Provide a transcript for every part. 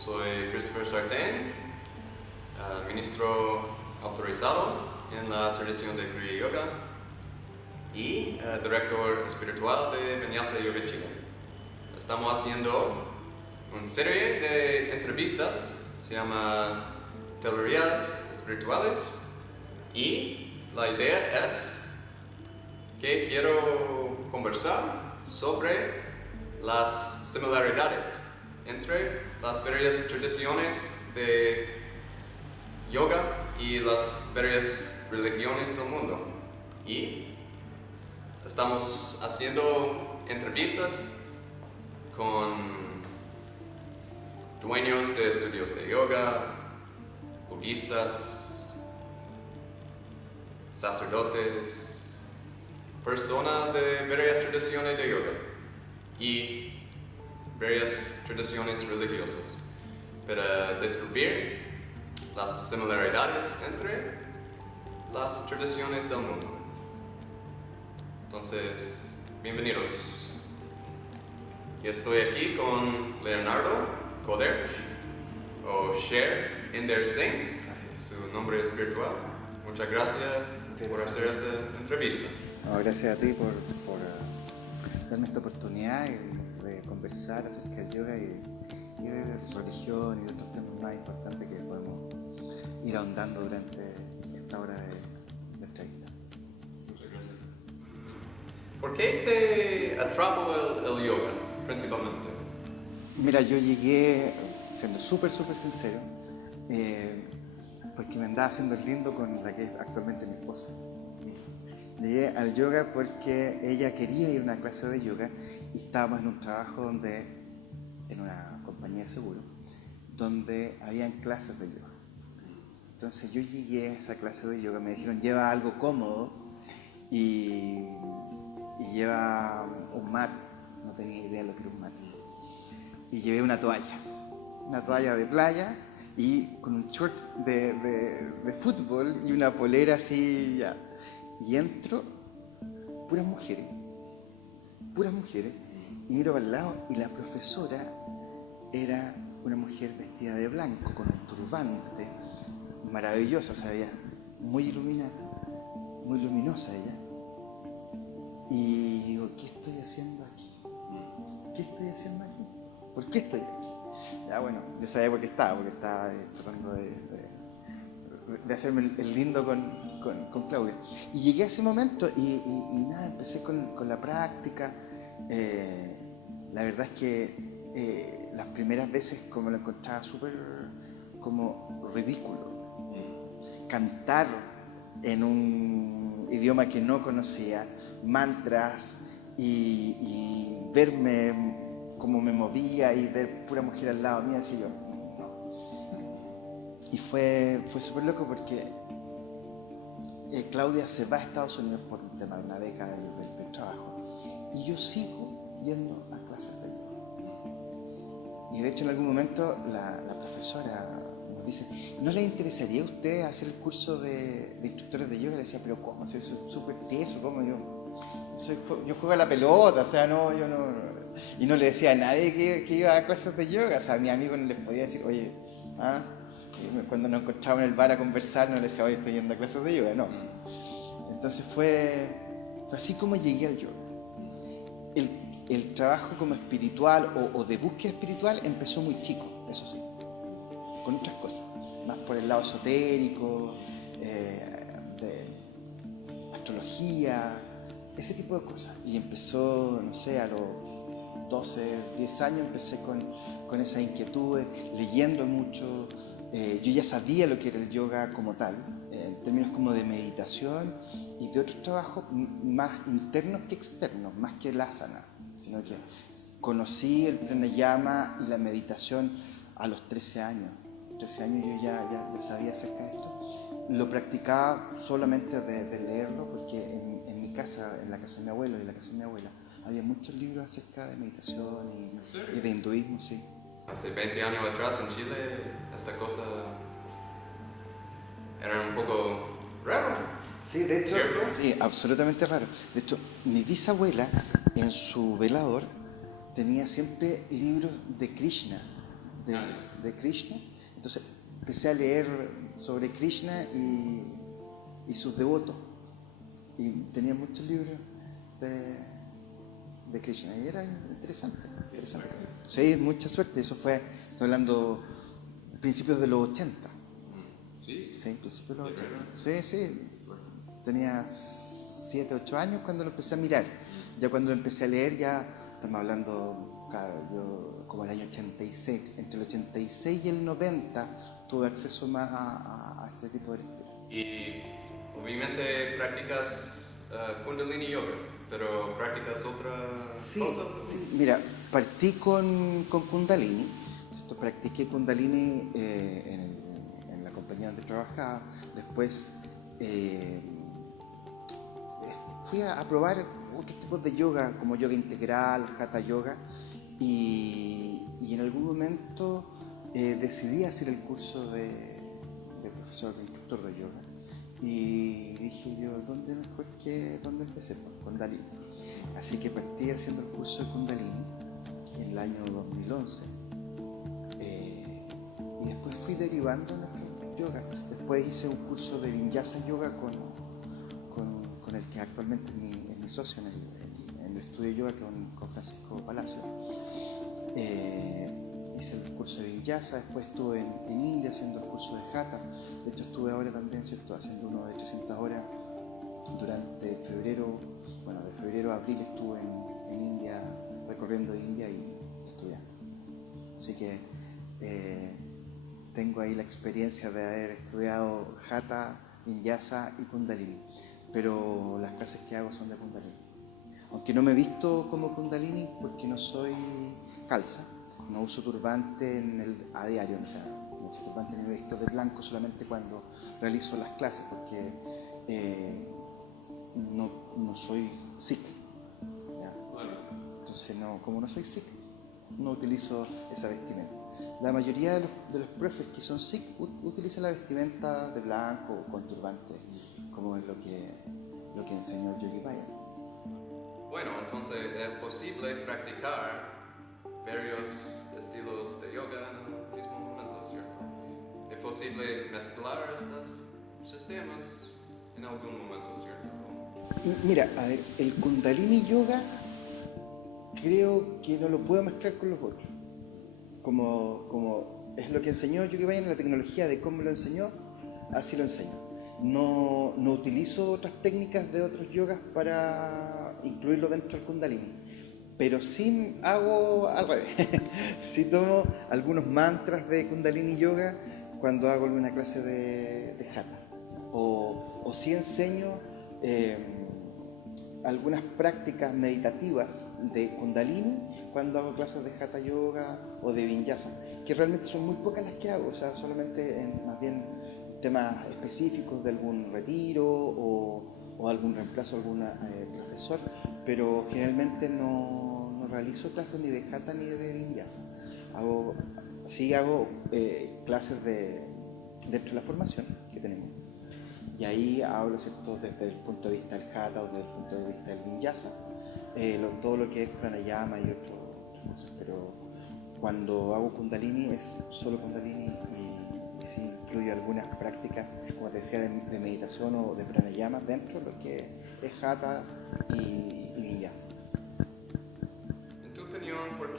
Soy Christopher Sartain, ministro autorizado en la tradición de Kriya Yoga y director espiritual de Vinyasa Yoga Chile. Estamos haciendo una serie de entrevistas, se llama Teorías Espirituales, y la idea es que quiero conversar sobre las similaridades entre las varias tradiciones de yoga y las varias religiones del mundo. Y estamos haciendo entrevistas con dueños de estudios de yoga, budistas, sacerdotes, personas de varias tradiciones de yoga y varias tradiciones religiosas para descubrir las similaridades entre las tradiciones del mundo. Entonces, bienvenidos. Yo estoy aquí con Leonardo Koderch, o Sher Inder Singh, su nombre espiritual. Muchas gracias por hacer esta entrevista. No, gracias a ti por darme esta oportunidad de conversar acerca del yoga y de religión y de otros temas más importantes que podemos ir ahondando durante esta hora de entrevista. Muchas gracias. ¿Por qué te atrapó el yoga, principalmente? Mira, yo llegué, siendo súper sincero, porque me andaba haciendo el lindo con la que es actualmente mi esposa. Llegué al yoga porque ella quería ir a una clase de yoga y estábamos en un trabajo en una compañía de seguro, donde habían clases de yoga. Entonces yo llegué a esa clase de yoga, me dijeron lleva algo cómodo y lleva un mat, no tenía idea de lo que era un mat, y llevé una toalla de playa y con un short de fútbol y una polera así ya. Y entro, puras mujeres, y miro para el lado y la profesora era una mujer vestida de blanco, con un turbante, maravillosa, se veía muy iluminada, muy luminosa ella. Y digo, ¿qué estoy haciendo aquí? ¿Por qué estoy aquí? Ya bueno, yo sabía por qué estaba, tratando de hacerme el lindo con Claudia. Y llegué a ese momento y nada, empecé con la práctica. La verdad es que las primeras veces como lo encontraba súper como ridículo. Cantar en un idioma que no conocía, mantras y verme cómo me movía y ver pura mujer al lado mío, así yo, no. Y fue súper loco porque Claudia se va a Estados Unidos por un tema de una beca del trabajo y yo sigo yendo a clases de yoga. Y de hecho en algún momento la profesora nos dice, ¿no le interesaría a usted hacer el curso de instructores de yoga? Le decía, pero ¿cómo? Soy súper tieso, ¿cómo? Yo juego a la pelota, o sea, no, yo no. Y no le decía a nadie que iba a clases de yoga, o sea, a mis amigos no les podía decir, oye, cuando nos encontrábamos en el bar a conversar, no le decía, oye, estoy yendo a clases de yoga, no. Entonces fue así como llegué al yoga. El trabajo como espiritual o de búsqueda espiritual empezó muy chico, eso sí, con otras cosas, más por el lado esotérico, de astrología, ese tipo de cosas. Y empezó, no sé, a los 12, 10 años empecé con esas inquietudes, leyendo mucho. Yo ya sabía lo que era el yoga como tal, en términos como de meditación y de otros trabajos más internos que externos, más que el asana, sino que conocí el pranayama y la meditación a los 13 años. 13 años yo ya sabía acerca de esto. Lo practicaba solamente de leerlo porque en mi casa, en la casa de mi abuelo y en la casa de mi abuela, había muchos libros acerca de meditación y de hinduismo, sí. Hace 20 años atrás en Chile, esta cosa era un poco raro. Sí, de hecho, ¿cierto? sí, absolutamente raro. De hecho, mi bisabuela en su velador tenía siempre libros de Krishna, de Krishna. Entonces empecé a leer sobre Krishna y sus devotos. Y tenía muchos libros de Krishna y era interesante. Sí, mucha suerte. Eso fue, estoy hablando, principios de los 80. Sí. Sí, principios de los 80. Sí, sí. Tenía 7, 8 años cuando lo empecé a mirar. Ya cuando lo empecé a leer, ya estamos hablando, claro, yo como el año 86, entre el 86 y el 90 tuve acceso más a este tipo de lectura. Y obviamente practicas Kundalini Yoga, pero practicas otra cosa. Sí, mira, partí con Kundalini, ¿cierto? Practiqué Kundalini en la compañía donde trabajaba. Después fui a probar otros tipos de yoga, como yoga integral, hatha yoga, y en algún momento decidí hacer el curso de profesor, de instructor de yoga. Y dije yo, ¿dónde mejor que dónde empecé? Con Kundalini. Así que partí haciendo el curso de Kundalini en el año 2011. Y después fui derivando en otro yoga. Después hice un curso de Vinyasa Yoga con el que actualmente es mi socio en el estudio de yoga, con Francisco Palacio. Hice el curso de Vinyasa, después estuve en India haciendo el curso de Hatha. De hecho estuve ahora también, ¿cierto?, haciendo uno de 300 horas durante febrero. Bueno, de febrero a abril estuve en India, recorriendo India y estudiando. Así que tengo ahí la experiencia de haber estudiado Hatha, Vinyasa y Kundalini, pero las clases que hago son de Kundalini. Aunque no me he visto como Kundalini porque no soy calza, no uso turbante a diario, o sea, no uso turbante ni me he visto de blanco solamente cuando realizo las clases, porque no soy Sikh. ¿Ya? Entonces, como no soy Sikh, no utilizo esa vestimenta. La mayoría de los profes que son Sikh utilizan la vestimenta de blanco o con turbante, como es lo que enseñó el Yogi Bhajan. Bueno, entonces es posible practicar varios estilos de yoga en el mismo momento, ¿cierto? Es posible mezclar estos sistemas en algún momento, ¿cierto? Mira, a ver, el Kundalini Yoga creo que no lo puedo mezclar con los otros. Como es lo que enseñó Yogi Bhajan, la tecnología de cómo lo enseñó, así lo enseño. No utilizo otras técnicas de otros yogas para incluirlo dentro del Kundalini, pero sí hago al revés. Sí tomo algunos mantras de Kundalini Yoga cuando hago alguna clase de Hatha, o sí enseño algunas prácticas meditativas de Kundalini cuando hago clases de Hatha Yoga o de Vinyasa, que realmente son muy pocas las que hago, o sea, solamente más bien temas específicos de algún retiro o algún reemplazo de algún profesor, pero generalmente no realizo clases ni de Hatha ni de Vinyasa. Hago clases dentro de la formación que tenemos. Y ahí hablo, ¿cierto?, desde el punto de vista del Hatha o desde el punto de vista del Vinyasa, todo lo que es pranayama y otras cosas. Pero cuando hago Kundalini es solo Kundalini y sí incluyo algunas prácticas, como te decía, de meditación o de pranayama dentro de lo que es Hatha y Vinyasa. En tu opinión, ¿por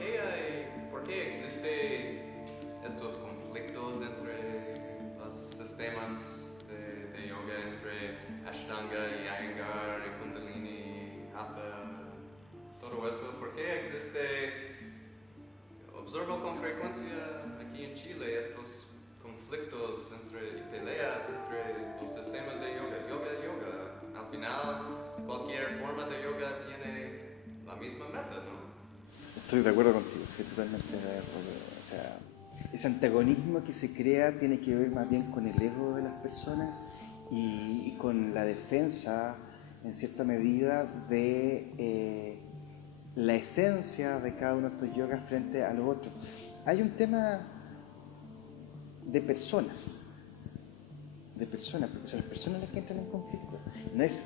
qué existen estos conflictos entre los sistemas de yoga, entre Ashtanga y Iyengar, y Kundalini, Hatha, todo eso? ¿Por qué existe? Observo con frecuencia aquí en Chile estos conflictos y peleas entre los sistemas de yoga. Al final, cualquier forma de yoga tiene la misma meta, ¿no? Estoy de acuerdo contigo, estoy totalmente de acuerdo. O sea, ese antagonismo que se crea tiene que ver más bien con el ego de las personas y con la defensa, en cierta medida, de la esencia de cada uno de estos yogas frente a los otros. Hay un tema de personas, porque son las personas las que entran en conflicto. No es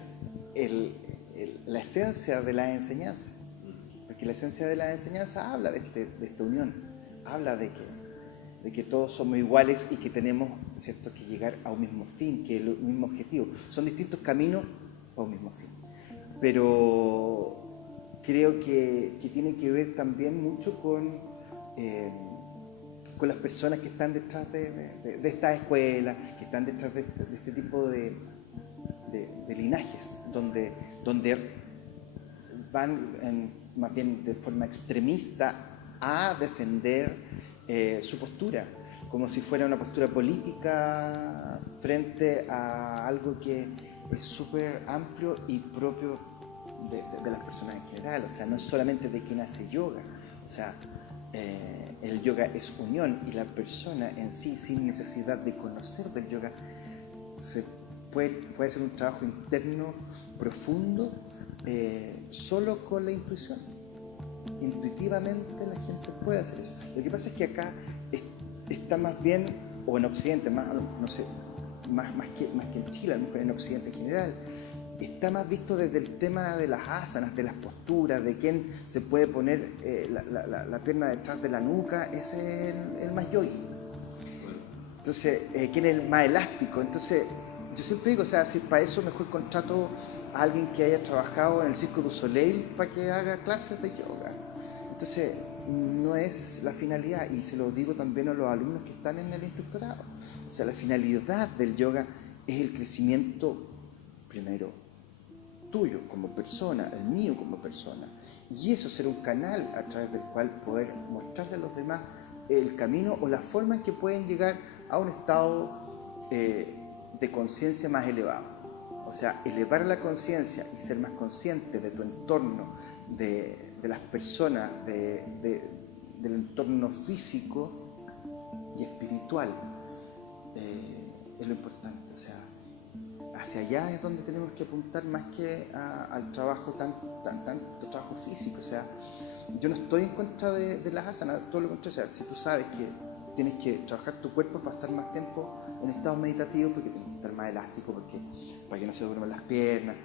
la esencia de la enseñanza, porque la esencia de la enseñanza habla de esta unión, habla de que de que todos somos iguales y que tenemos, ¿cierto?, que llegar a un mismo fin, que es el mismo objetivo. Son distintos caminos a un mismo fin. Pero creo que tiene que ver también mucho con las personas que están detrás de estas escuelas, que están detrás de este tipo de linajes, donde van más bien de forma extremista a defender su postura, como si fuera una postura política frente a algo que es súper amplio y propio de las personas en general. O sea, no es solamente de quien hace yoga, o sea, el yoga es unión, y la persona en sí, sin necesidad de conocer del yoga, puede hacer un trabajo interno profundo solo con la intuición. Intuitivamente la gente puede hacer eso. Lo que pasa es que acá está más bien, o en Occidente, más que en Chile, a lo mejor en Occidente en general, está más visto desde el tema de las asanas, de las posturas, de quién se puede poner la pierna detrás de la nuca. Ese es el más yogi. Entonces, quién es el más elástico. Entonces, yo siempre digo, o sea, si para eso mejor contrato a alguien que haya trabajado en el Cirque du Soleil para que haga clases de yoga. Entonces, no es la finalidad, y se lo digo también a los alumnos que están en el instructorado. O sea, la finalidad del yoga es el crecimiento, primero, tuyo como persona, el mío como persona. Y eso, ser un canal a través del cual poder mostrarle a los demás el camino o la forma en que pueden llegar a un estado de conciencia más elevado. O sea, elevar la conciencia y ser más consciente de tu entorno, de las personas, del entorno físico y espiritual, es lo importante. O sea, hacia allá es donde tenemos que apuntar más que al trabajo, tanto trabajo físico. O sea, yo no estoy en contra de las asanas, todo lo contrario. O sea, si tú sabes que tienes que trabajar tu cuerpo para estar más tiempo en estado meditativo, porque tienes que estar más elástico, para que no se duerman las piernas,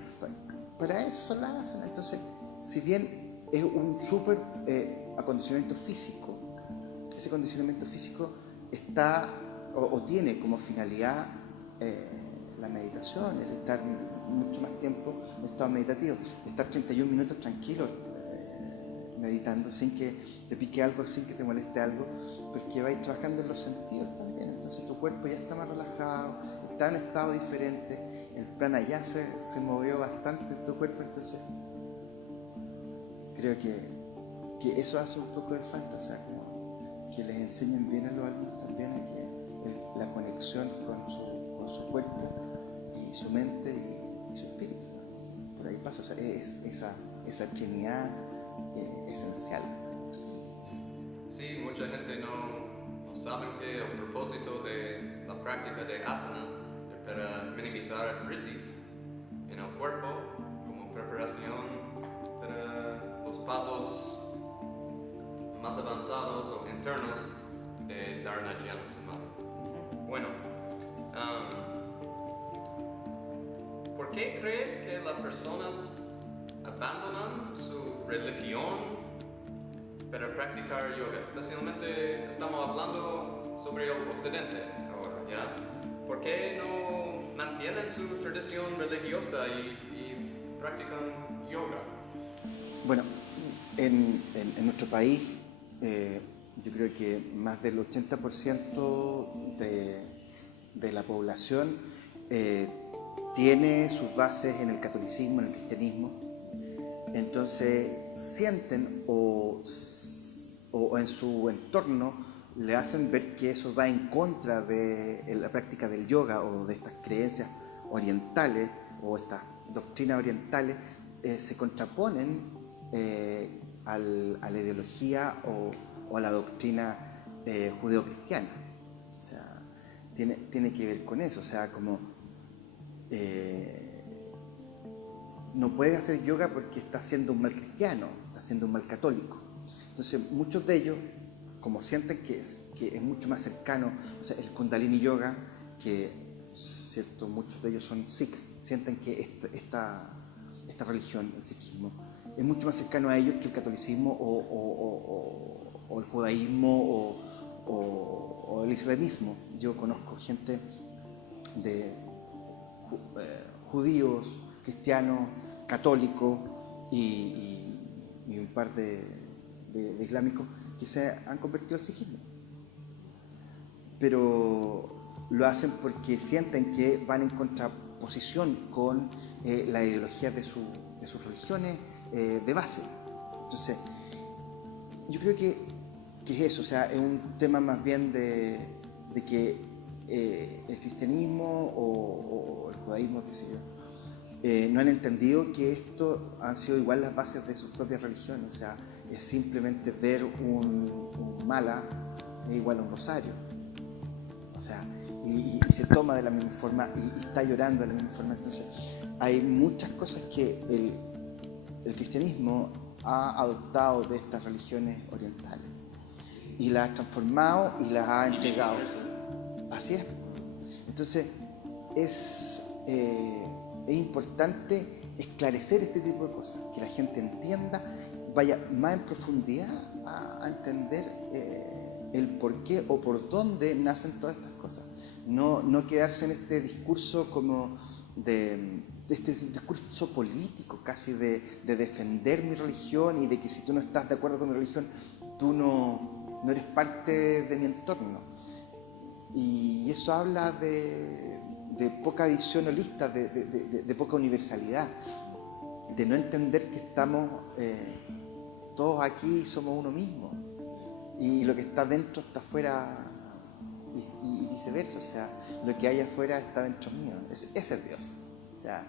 para eso son las asanas. Entonces, si bien es un súper acondicionamiento físico, ese acondicionamiento físico está o tiene como finalidad la meditación, el estar mucho más tiempo en estado meditativo, estar 31 minutos tranquilo meditando sin que te pique algo, sin que te moleste algo, porque vais trabajando en los sentidos también. Entonces tu cuerpo ya está más relajado, está en un estado diferente, el pranayama se movió bastante en tu cuerpo. Entonces creo que eso hace un poco de falta. O sea, como que les enseñen bien a los alumnos también a que la conexión con su cuerpo y su mente y su espíritu, ¿no? Por ahí pasa, o sea, es esa trinidad esencial. Sí, mucha gente no sabe que el propósito de la práctica de asana es para minimizar artritis en el cuerpo como preparación para los pasos más avanzados o internos de Dharana Jnana Samadhi. Bueno, ¿por qué crees que las personas abandonan su religión para practicar yoga? Especialmente estamos hablando sobre el occidente ahora, ¿ya? ¿Por qué no mantienen su tradición religiosa y practican yoga? Bueno, en nuestro país yo creo que más del 80% de la población tiene sus bases en el catolicismo, en el cristianismo. Entonces sienten o en su entorno le hacen ver que eso va en contra de la práctica del yoga o de estas creencias orientales o estas doctrinas orientales. Se contraponen a la ideología o a la doctrina judeocristiana. O sea, tiene que ver con eso. O sea, como no puede hacer yoga porque está siendo un mal cristiano, está siendo un mal católico. Entonces muchos de ellos, como sienten que es mucho más cercano, o sea, el Kundalini Yoga, que cierto, muchos de ellos son Sikh, sienten que esta religión, el sikhismo, es mucho más cercano a ellos que el catolicismo o el judaísmo o el islamismo. Yo conozco gente de judíos, cristianos, católicos y un par de islámicos que se han convertido al sikhismo. Pero lo hacen porque sienten que van en contraposición con la ideología de sus religiones de base. Entonces, yo creo que es eso, o sea, es un tema más bien de que el cristianismo o el judaísmo, qué sé yo, no han entendido que esto han sido igual las bases de sus propias religiones. O sea, es simplemente ver un mala es igual a un rosario. O sea, y se toma de la misma forma y está llorando de la misma forma. Entonces, hay muchas cosas que el cristianismo ha adoptado de estas religiones orientales y las ha transformado y las ha entregado. Así es. Entonces, es importante esclarecer este tipo de cosas, que la gente entienda, vaya más en profundidad a entender el por qué o por dónde nacen todas estas cosas. No quedarse en este discurso como de este discurso político casi de defender mi religión y de que si tú no estás de acuerdo con mi religión, tú no eres parte de mi entorno. Y eso habla de poca visión holista, de poca universalidad, de no entender que estamos todos aquí y somos uno mismo. Y lo que está dentro está afuera y viceversa. O sea, lo que hay afuera está dentro mío. Ese es Dios. O sea,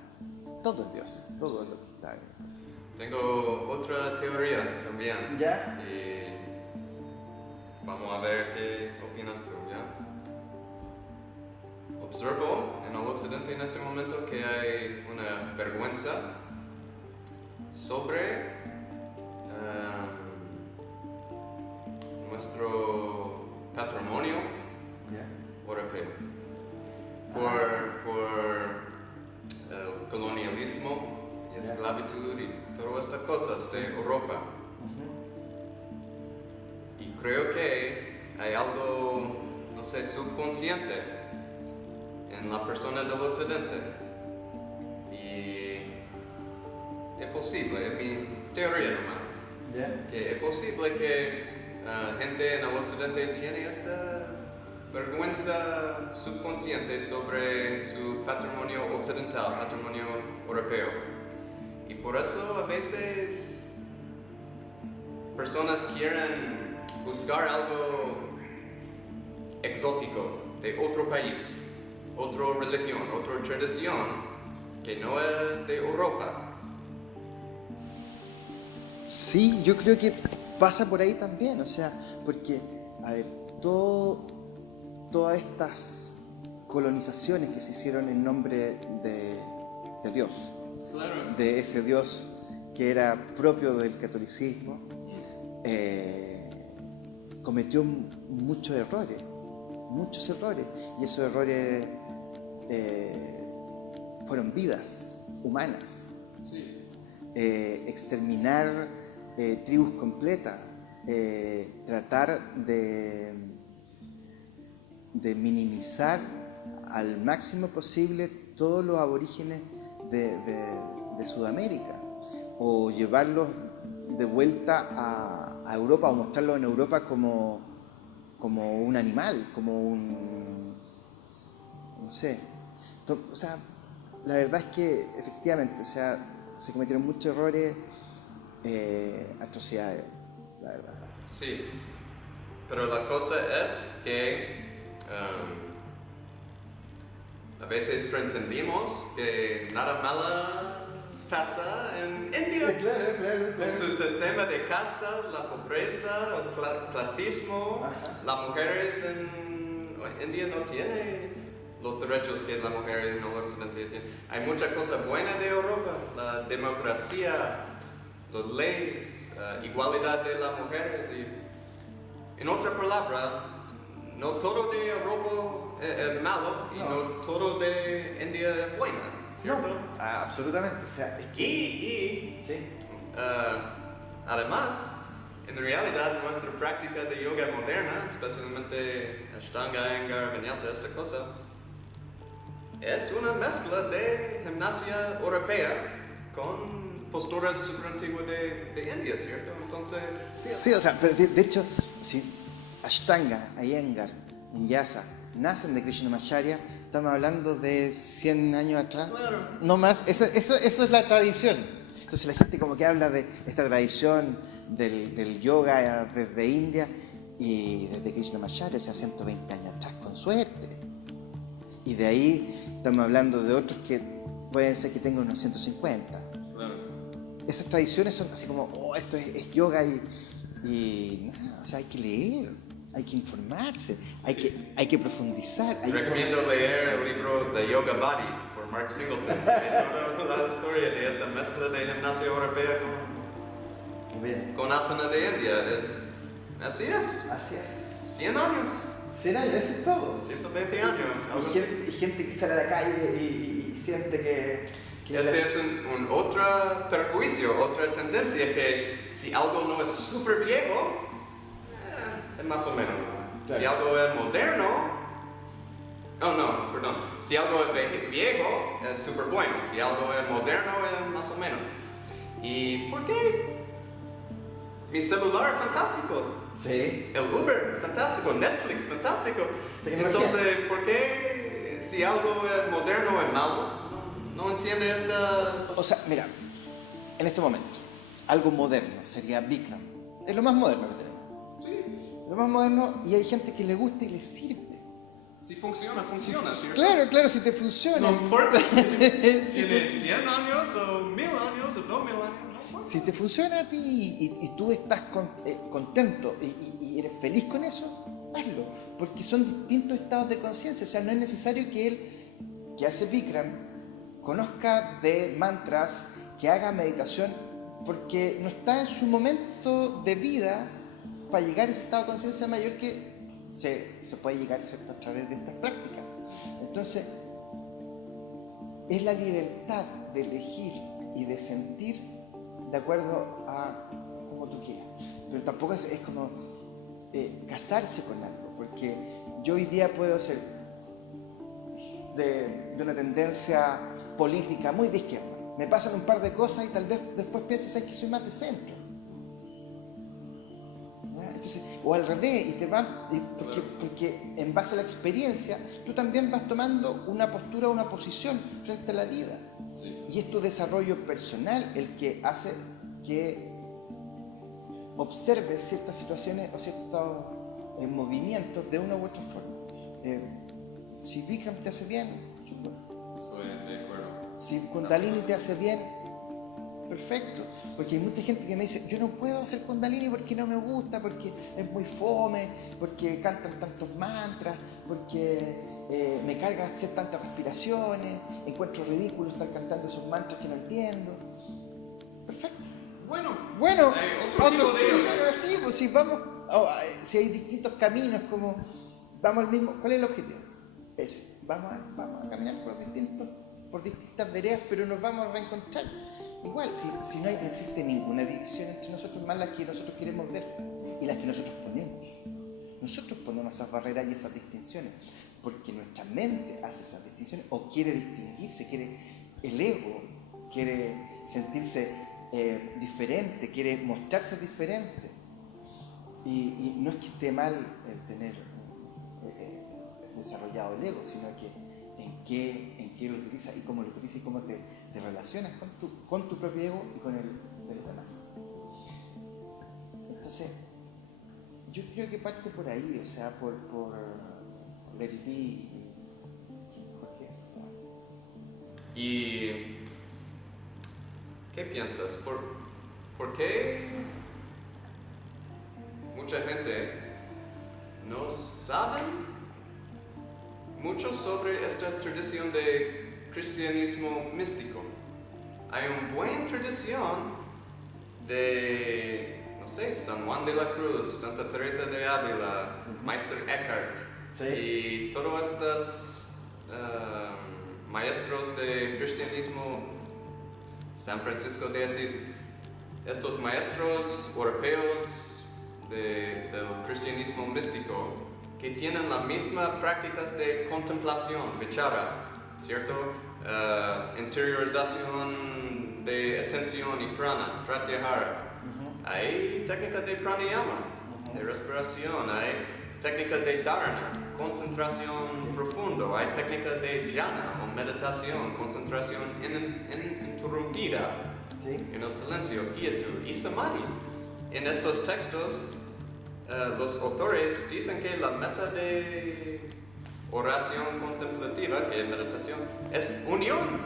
todo es Dios, todo lo que está dentro. Tengo otra teoría también. ¿Ya? Y vamos a ver qué opinas tú, ¿ya? Observo en el occidente en este momento que hay una vergüenza sobre nuestro patrimonio europeo por el colonialismo y esclavitud y todas estas cosas de Europa. Y creo que hay algo, no sé, subconsciente en la persona del occidente. Y es posible, es mi teoría nomás, que es posible que gente en el occidente tiene esta vergüenza subconsciente sobre su patrimonio occidental, patrimonio europeo. Y por eso a veces personas quieren buscar algo exótico de otro país, otra religión, otra tradición que no es de Europa. Sí, yo creo que pasa por ahí también, o sea, porque, a ver, todas estas colonizaciones que se hicieron en nombre de Dios, Claro. de ese Dios que era propio del catolicismo, cometió muchos errores, y esos errores fueron vidas humanas. Sí. Exterminar tribus completas, tratar de minimizar al máximo posible todos los aborígenes de Sudamérica, o llevarlos de vuelta a Europa, o mostrarlos en Europa como un animal, como un, no sé. O sea, la verdad es que efectivamente, o sea, se cometieron muchos errores, atrocidades, la verdad. Sí, pero la cosa es que a veces pretendimos que nada malo pasa en India. Claro. Con su sistema de castas, la pobreza, el clasismo. Las mujeres en India no tienen los derechos que las mujeres en el occidente tienen. Hay muchas cosas buenas de Europa, la democracia, las leyes, igualdad de las mujeres. Y, en otra palabra, no todo de Europa es malo y no todo de India es bueno, ¿cierto? No, absolutamente. O sea, es que Y sí. además, en realidad nuestra práctica de yoga moderna, especialmente Ashtanga, Iyengar, Vinyasa, esta cosa, es una mezcla de gimnasia europea con posturas super antiguas de India, ¿cierto? Entonces, Sí, o sea, pero de hecho, si Ashtanga, Iyengar, Vinyasa nacen de Krishnamacharya, estamos hablando de 100 años atrás, Claro. no más, eso es la tradición. Entonces la gente como que habla de esta tradición del yoga desde India y desde Krishnamacharya, o sea, 120 años atrás, con suerte. Y de ahí estamos hablando de otros que pueden ser que tengan unos 150. claro. Esas tradiciones son así como, oh, esto es yoga y nada, o sea, hay que leer, hay que informarse, hay que profundizar. Recomiendo leer el libro The Yoga Body por Mark Singleton. Tiene toda la historia de esta mezcla de gimnasia europea con asana de India. Así es, Así es. 100 años, 100 años, eso es todo. 120 años, algo así. Y gente que sale a la calle y siente que Este es un otro perjuicio, otra tendencia que si algo no es súper viejo, es más o menos. Claro. Si algo es moderno, si algo es viejo, es súper bueno. Si algo es moderno, es más o menos. ¿Y por qué? Mi celular, fantástico. Sí. El Uber, fantástico. Netflix, fantástico. Tecnología. Entonces, ¿por qué si algo es moderno es malo? No entiende esta... O sea, mira, en este momento, algo moderno sería Bikram. Es lo más moderno que tenemos. Sí, Lo más moderno, y hay gente que le gusta y le sirve. si funciona, funciona, ¿cierto? Claro, si te funciona. No importa si Si tiene te- 100 años o 1000 años o 2000 años, no importa. Si te funciona a ti y tú estás contento y eres feliz con eso, hazlo. Porque son distintos estados de conciencia. O sea, no es necesario que él, que hace Bikram, conozca de mantras, que haga meditación, porque no está en su momento de vida para llegar a ese estado de conciencia mayor que se puede llegar, ¿cierto?, a través de estas prácticas. Entonces, es la libertad de elegir y de sentir de acuerdo a como tú quieras. Pero tampoco es como casarse con algo, porque yo hoy día puedo ser de una tendencia política muy de izquierda. Me pasan un par de cosas y tal vez después pienses que soy más de centro. ¿Ya? Entonces, o al revés, y te van, porque en base a la experiencia, tú también vas tomando una postura, una posición frente a la vida. Sí. Y es tu desarrollo personal el que hace que observes ciertas situaciones o ciertos movimientos de una u otra forma. Si Bikram te hace bien, súper. Estoy de acuerdo. Si Kundalini te hace bien, perfecto. Porque hay mucha gente que me dice, yo no puedo hacer Kundalini porque no me gusta, porque es muy fome, porque cantan tantos mantras, porque me carga hacer tantas respiraciones, encuentro ridículo estar cantando esos mantras que no entiendo. Perfecto. Bueno, Bueno, hay otro tipo de yoga. pero sí, pues si vamos, si hay distintos caminos, como vamos al mismo, ¿cuál es el objetivo? Ese, vamos a caminar por distintas veredas, pero nos vamos a reencontrar. Igual, si no existe ninguna división entre nosotros, más las que nosotros queremos ver y las que nosotros ponemos. Nosotros ponemos esas barreras y esas distinciones, porque nuestra mente hace esas distinciones o quiere distinguirse, el ego quiere sentirse diferente, quiere mostrarse diferente. Y no es que esté mal el tener desarrollado el ego, sino que en qué lo utiliza y cómo lo utiliza y cómo te relacionas con tu propio ego y con el de los demás. Entonces, yo creo que parte por ahí, o sea, por let it be, y mejor que eso, o sea. ¿Y qué piensas? ¿Por qué mucha gente no sabe mucho sobre esta tradición de cristianismo místico? Hay una buena tradición de, no sé, San Juan de la Cruz, Santa Teresa de Ávila, Meister Eckhart, Sí. y todos estos maestros de cristianismo, San Francisco de Asís, estos maestros europeos del cristianismo místico que tienen las mismas prácticas de contemplación, vichara, ¿cierto? Interiorización de atención y prana, pratyahara. Hay técnicas de pranayama, de respiración, hay técnicas de dharana, concentración profundo, hay técnicas de jhana o meditación, concentración ininterrumpida, en el silencio, quietud y samadhi. En estos textos, los autores dicen que la meta de oración contemplativa, que es meditación, es unión,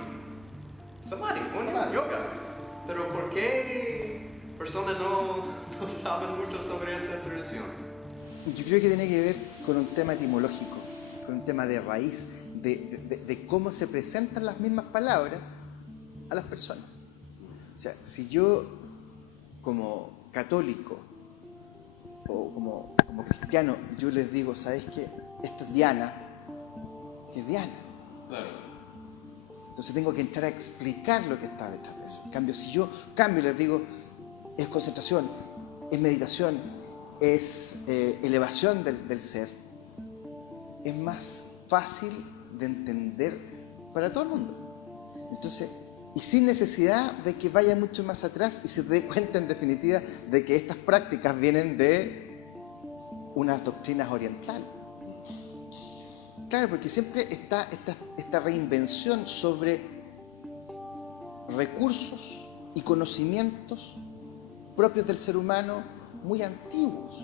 samadhi, unión, yoga. Pero ¿por qué personas no saben mucho sobre esta tradición? Yo creo que tiene que ver con un tema etimológico, con un tema de raíz, de cómo se presentan las mismas palabras a las personas. O sea, si yo como católico o como cristiano, yo les digo, ¿sabes qué? Esto es Diana, que es Diana. Claro. Entonces tengo que entrar a explicar lo que está detrás de eso. En cambio, si yo cambio y les digo, es concentración, es meditación, es elevación del ser, es más fácil de entender para todo el mundo. Entonces, y sin necesidad de que vaya mucho más atrás y se dé cuenta en definitiva de que estas prácticas vienen de unas doctrinas orientales. Claro, porque siempre está esta reinvención sobre recursos y conocimientos propios del ser humano muy antiguos,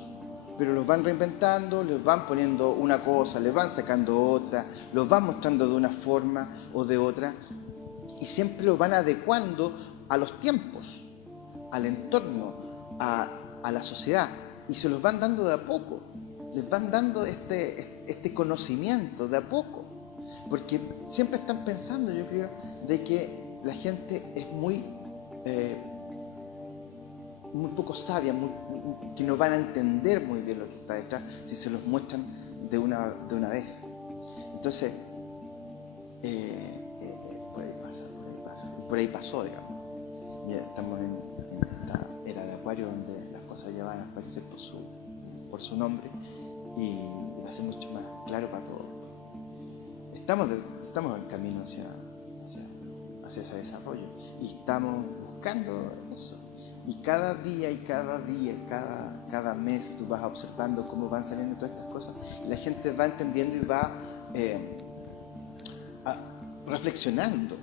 pero los van reinventando, les van poniendo una cosa, les van sacando otra, los van mostrando de una forma o de otra, y siempre los van adecuando a los tiempos, al entorno, a la sociedad, y se los van dando de a poco, les van dando este conocimiento de a poco, porque siempre están pensando, yo creo, de que la gente es muy poco sabia, que no van a entender muy bien lo que está detrás si se los muestran de una vez. Entonces, por ahí pasó, digamos. Ya estamos en esta era de Acuario donde las cosas ya van a aparecer por su nombre y va a ser mucho más claro para todos. Estamos en camino hacia ese desarrollo y estamos buscando eso. Y cada día, cada mes tú vas observando cómo van saliendo todas estas cosas y la gente va entendiendo y va reflexionando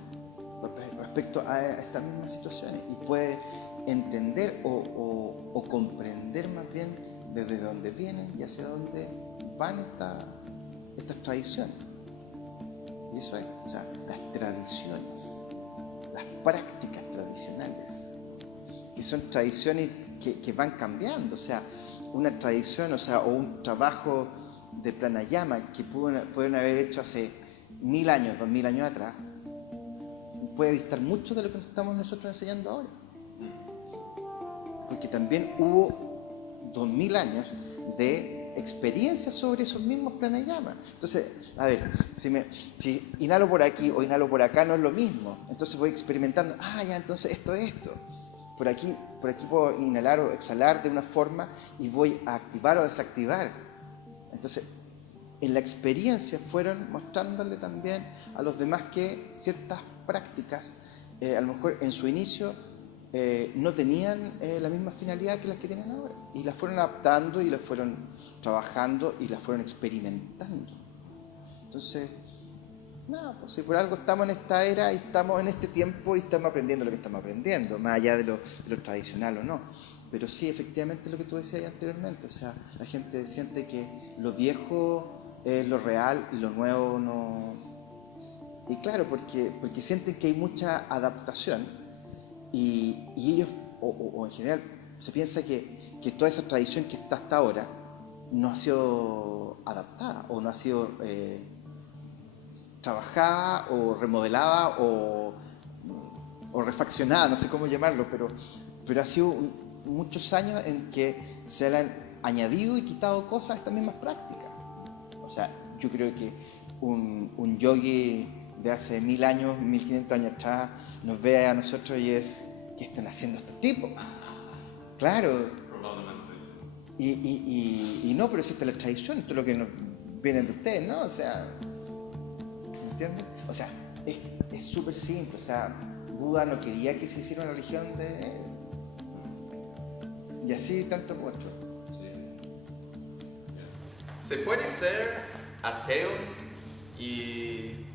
respecto a estas mismas situaciones y puede entender o comprender más bien desde dónde vienen y hacia dónde van estas tradiciones. Y eso es, o sea, las tradiciones, las prácticas tradicionales, que son tradiciones que van cambiando, o sea, una tradición, o un trabajo de pranayama que pueden haber hecho hace 1000 años, 2000 años atrás, puede distar mucho de lo que estamos nosotros enseñando ahora. Porque también hubo 2000 años de experiencia sobre esos mismos pranayamas. Entonces, a ver, si inhalo por aquí o inhalo por acá no es lo mismo. Entonces voy experimentando, ya, entonces esto es esto. Por aquí puedo inhalar o exhalar de una forma y voy a activar o desactivar. Entonces, en la experiencia fueron mostrándole también a los demás que ciertas prácticas, a lo mejor en su inicio, no tenían la misma finalidad que las que tienen ahora. Y las fueron adaptando y las fueron trabajando y las fueron experimentando. Entonces, pues si por algo estamos en esta era y estamos en este tiempo y estamos aprendiendo lo que estamos aprendiendo, más allá de lo tradicional o no. Pero sí, efectivamente lo que tú decías anteriormente, o sea, la gente siente que lo viejo es lo real y lo nuevo no. Y claro, porque sienten que hay mucha adaptación y ellos, o en general, se piensa que toda esa tradición que está hasta ahora no ha sido adaptada o no ha sido trabajada o remodelada o refaccionada, no sé cómo llamarlo, pero ha sido muchos años en que se le han añadido y quitado cosas a estas mismas prácticas. O sea, yo creo que un yogi de hace 1000 años, 1500 años atrás, nos ve a nosotros y es, ¿qué están haciendo estos tipos? Claro. Probablemente sí. Y no, pero existe la tradición, esto es lo que viene de ustedes, ¿no? O sea, ¿me entiendes? O sea, es súper simple, o sea, Buda no quería que se hiciera una religión de él. Y así tanto muestro. ¿Se puede ser ateo y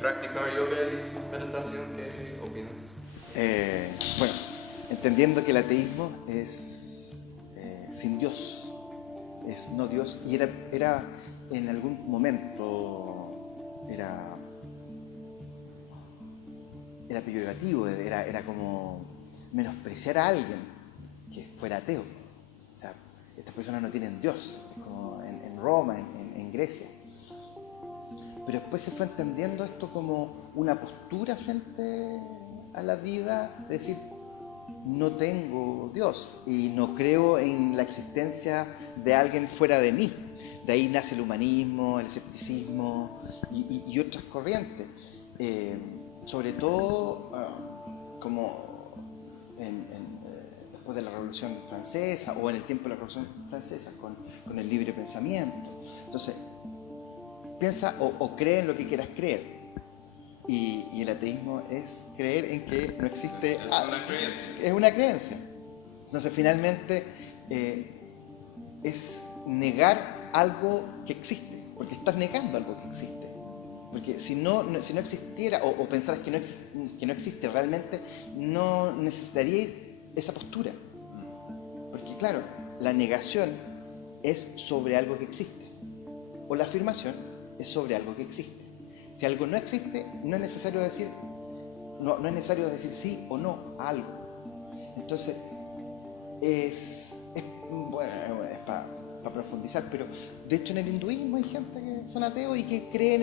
practicar yoga y meditación? ¿Qué opinas? Bueno, entendiendo que el ateísmo es sin Dios, es no Dios, y era en algún momento era peyorativo, era como menospreciar a alguien que fuera ateo. O sea, estas personas no tienen Dios, como en Roma, en Grecia. Pero después se fue entendiendo esto como una postura frente a la vida, de decir, no tengo Dios y no creo en la existencia de alguien fuera de mí. De ahí nace el humanismo, el escepticismo y otras corrientes. Sobre todo como después de la Revolución Francesa o en el tiempo de la Revolución Francesa con el libre pensamiento. Entonces, piensa o cree en lo que quieras creer. Y el ateísmo es creer en que no existe... Es una creencia. Es una creencia. Entonces, finalmente, es negar algo que existe, porque estás negando algo que existe. Porque si no existiera, o pensaras que no existe realmente, no necesitaría esa postura. Porque claro, la negación es sobre algo que existe, o la afirmación es sobre algo que existe. Si algo no existe, no es necesario decir sí o no a algo. Entonces, es para profundizar, pero de hecho en el hinduismo hay gente que son ateos y que creen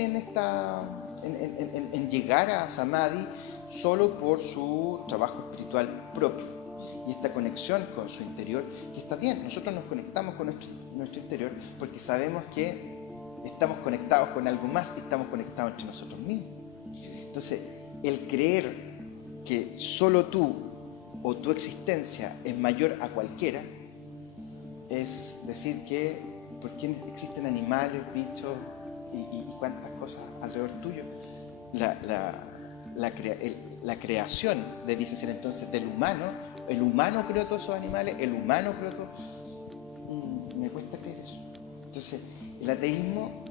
en llegar a Samadhi solo por su trabajo espiritual propio y esta conexión con su interior, que está bien. Nosotros nos conectamos con nuestro interior porque sabemos que estamos conectados con algo más y estamos conectados entre nosotros mismos. Entonces, el creer que solo tú o tu existencia es mayor a cualquiera es decir que ¿por qué existen animales, bichos y cuántas cosas alrededor tuyo? La creación debiese ser entonces del humano. El humano creó todos esos animales, el humano creó todo. Me cuesta creer eso. Entonces, el ateísmo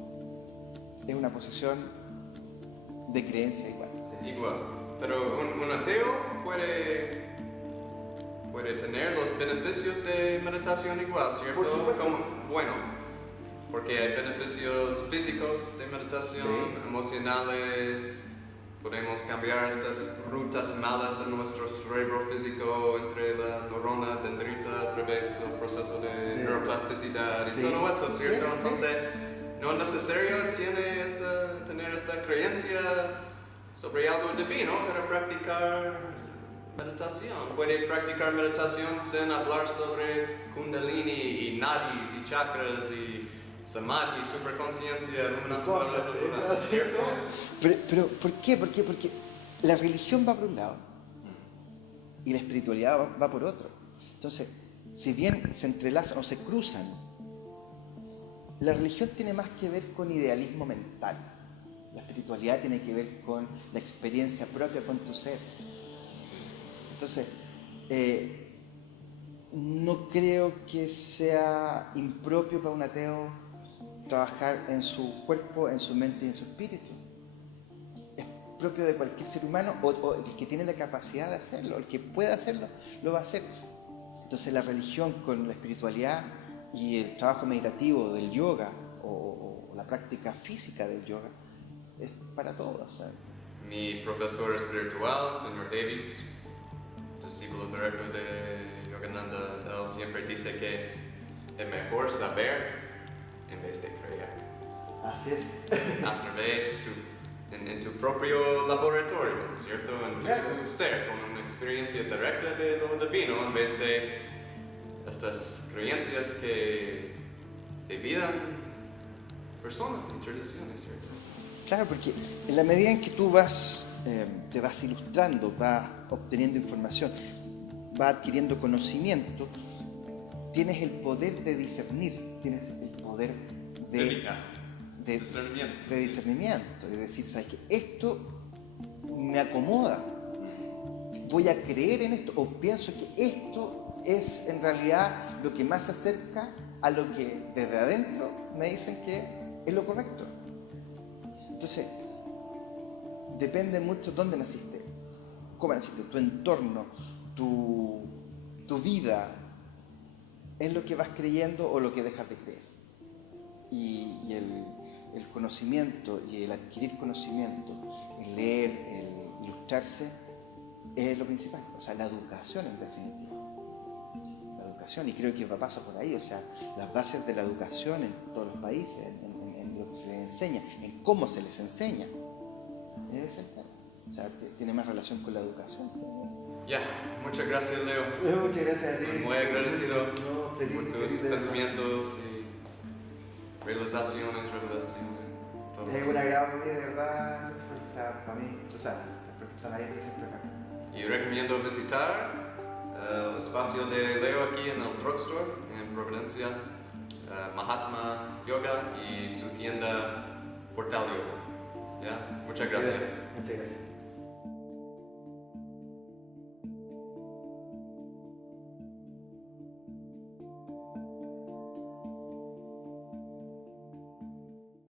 es una posición de creencia igual. Igual. Pero un ateo puede tener los beneficios de meditación igual, ¿cierto? Por supuesto. Bueno, porque hay beneficios físicos de meditación, Sí. emocionales. Podemos cambiar estas rutas malas en nuestro cerebro físico entre la neurona dendrita a través del proceso de neuroplasticidad y todo eso, ¿cierto? Sí. Entonces, no es necesario tener esta creencia sobre algo divino para practicar meditación. Puede practicar meditación sin hablar sobre kundalini y nadis y chakras y samadhi, superconciencia, una ¿cierto? Pero ¿por qué? Porque la religión va por un lado y la espiritualidad va por otro. Entonces, si bien se entrelazan o se cruzan, la religión tiene más que ver con idealismo mental. La espiritualidad tiene que ver con la experiencia propia con tu ser. Entonces, no creo que sea impropio para un ateo trabajar en su cuerpo, en su mente y en su espíritu. Es propio de cualquier ser humano o el que tiene la capacidad de hacerlo, el que pueda hacerlo, lo va a hacer. Entonces la religión con la espiritualidad y el trabajo meditativo del yoga o la práctica física del yoga es para todos, ¿sabes? Mi profesor espiritual, señor Davis, discípulo directo de Yogananda, él siempre dice que es mejor saber en vez de creer. Así es. A través en tu propio laboratorio, ¿cierto? En tu ser, con una experiencia directa de lo divino, en vez de estas creencias que dividan personas y tradiciones, ¿cierto? Claro, porque en la medida en que tú te vas ilustrando, vas obteniendo información, vas adquiriendo conocimiento, tienes el poder de discernir, tienes el poder de Discernimiento. de discernimiento, de decir, ¿sabes qué? Esto me acomoda, voy a creer en esto, o pienso que esto es en realidad lo que más se acerca a lo que desde adentro me dicen que es lo correcto. Entonces, depende mucho dónde naciste, cómo naciste, tu entorno, tu vida, es lo que vas creyendo o lo que dejas de creer. Y el conocimiento y el adquirir conocimiento, el leer, el ilustrarse, es lo principal. O sea, la educación en definitiva. La educación, y creo que pasa por ahí, o sea, las bases de la educación en todos los países, en lo que se les enseña, en cómo se les enseña. Es el tema. O sea, tiene más relación con la educación. Ya, muchas gracias, Leo. Muchas gracias a ti. Estoy muy agradecido Feliz, por tus feliz de pensamientos y revelaciones, todo Es eso. un agrado para mí, de verdad, o sea, para mí, tú sabes, las personas están ahí siempre acá. Y recomiendo visitar el espacio de Leo aquí en el drugstore en Providencia, Mahatma Yoga y su tienda Portal Yoga. ¿Ya? Muchas gracias. Muchas gracias.